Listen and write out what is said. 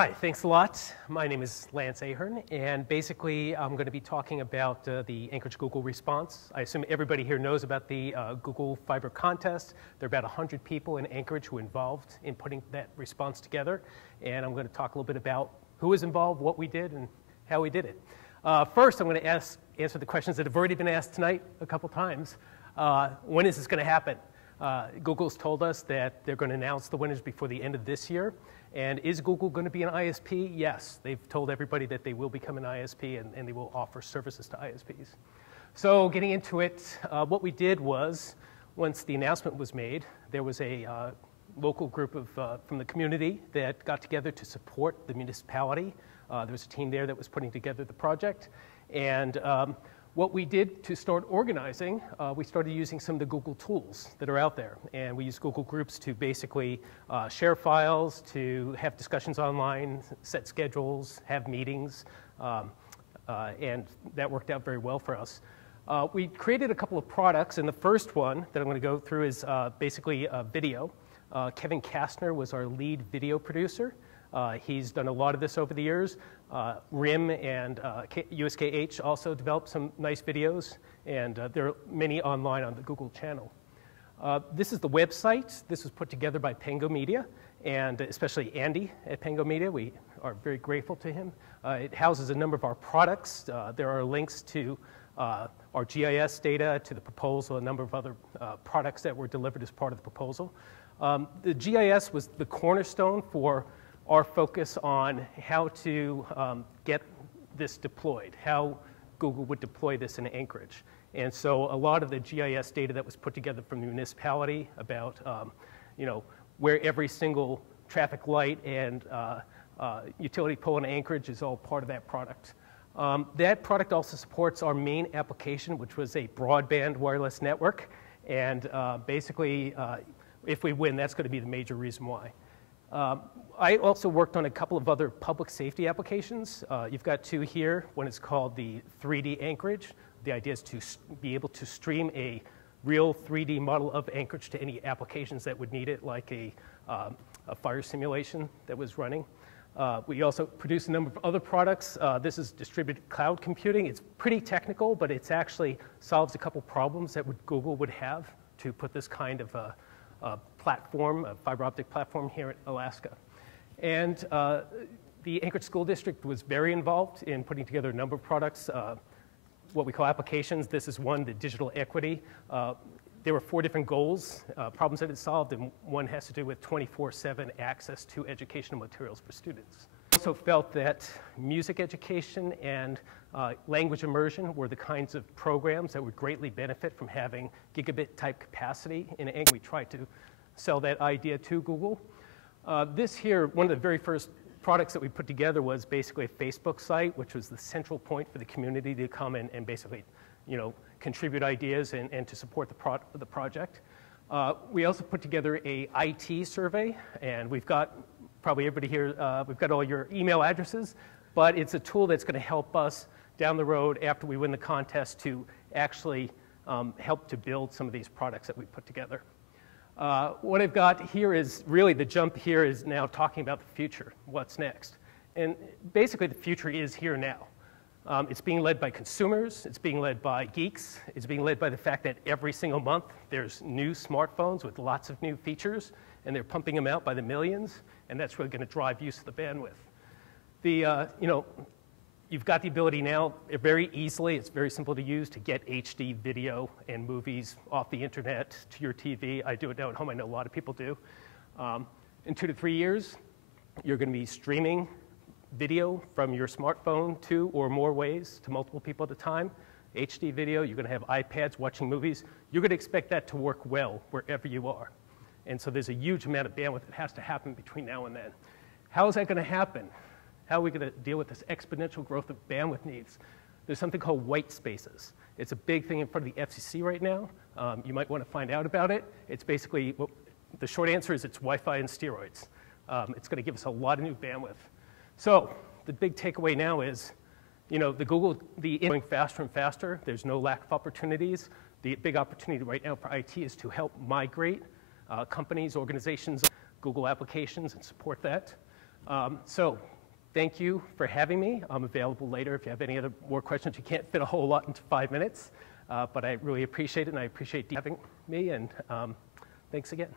Hi, thanks a lot. My name is Lance Ahern, and basically I'm going to be talking about the Anchorage Google response. I assume everybody here knows about the Google Fiber contest. There are about 100 people in Anchorage who were involved in putting that response together, and I'm going to talk a little bit about who was involved, what we did, and how we did it. First, I'm going to answer the questions that have already been asked tonight a couple times. When is this going to happen? Google's told us that they're going to announce the winners before the end of this year. And is Google going to be an ISP? Yes. They've told everybody that they will become an ISP and they will offer services to ISPs. So getting into it, what we did was, once the announcement was made, there was a local group from the community that got together to support the municipality. There was a team there that was putting together the project. And what we did to start organizing, we started using some of the Google tools that are out there. And we used Google Groups to basically share files, to have discussions online, set schedules, have meetings, and that worked out very well for us. We created a couple of products, and the first one that I'm going to go through is basically video. Kevin Kastner was our lead video producer. He's done a lot of this over the years. RIM and USKH also developed some nice videos, and there are many online on the Google channel. This is the website. This was put together by Pango Media, and especially Andy at Pango Media. We are very grateful to him. It houses a number of our products. There are links to our GIS data, to the proposal, a number of other products that were delivered as part of the proposal. The GIS was the cornerstone for our focus on how to get this deployed, how Google would deploy this in Anchorage. And so a lot of the GIS data that was put together from the municipality about where every single traffic light and utility pole in Anchorage is all part of that product. That product also supports our main application, which was a broadband wireless network. And basically, if we win, that's going to be the major reason why. I also worked on a couple of other public safety applications. You've got two here. One is called the 3D Anchorage. The idea is to be able to stream a real 3D model of Anchorage to any applications that would need it, like a fire simulation that was running. We also produced a number of other products. This is distributed cloud computing. It's pretty technical, but it actually solves a couple problems that Google would have to put this kind of platform, a fiber optic platform here in Alaska. And the Anchorage School District was very involved in putting together a number of products, what we call applications. This is one, the digital equity. There were 4 different goals, problems that it solved, and one has to do with 24/7 access to educational materials for students. I also felt that music education and language immersion were the kinds of programs that would greatly benefit from having gigabit-type capacity in Anchorage. We tried to sell that idea to Google. This here, one of the very first products that we put together was basically a Facebook site, which was the central point for the community to come and basically, contribute ideas and to support the project. We also put together a IT survey, and we've got probably everybody here, we've got all your email addresses, but it's a tool that's going to help us down the road after we win the contest to actually help to build some of these products that we put together. What I've got here is really the jump here is now talking about the future, what's next. And basically the future is here now. It's being led by consumers, it's being led by geeks, it's being led by the fact that every single month there's new smartphones with lots of new features, and they're pumping them out by the millions, and that's really going to drive use of the bandwidth. You've got the ability now, very easily, it's very simple to use, to get HD video and movies off the internet to your TV. I do it now at home, I know a lot of people do. In 2 to 3 years, you're going to be streaming video from your smartphone 2 or more ways to multiple people at a time. HD video, you're going to have iPads watching movies. You're going to expect that to work well wherever you are. And so there's a huge amount of bandwidth that has to happen between now and then. How is that going to happen? How are we going to deal with this exponential growth of bandwidth needs? There's something called white spaces. It's a big thing in front of the FCC right now. You might want to find out about it. It's basically, the short answer is it's Wi-Fi and steroids. It's going to give us a lot of new bandwidth. So the big takeaway now is, the going faster and faster. There's no lack of opportunities. The big opportunity right now for IT is to help migrate companies, organizations, Google applications and support that. So thank you for having me. I'm available later if you have any other more questions. You can't fit a whole lot into 5 minutes, but I really appreciate it, and I appreciate you having me, and thanks again.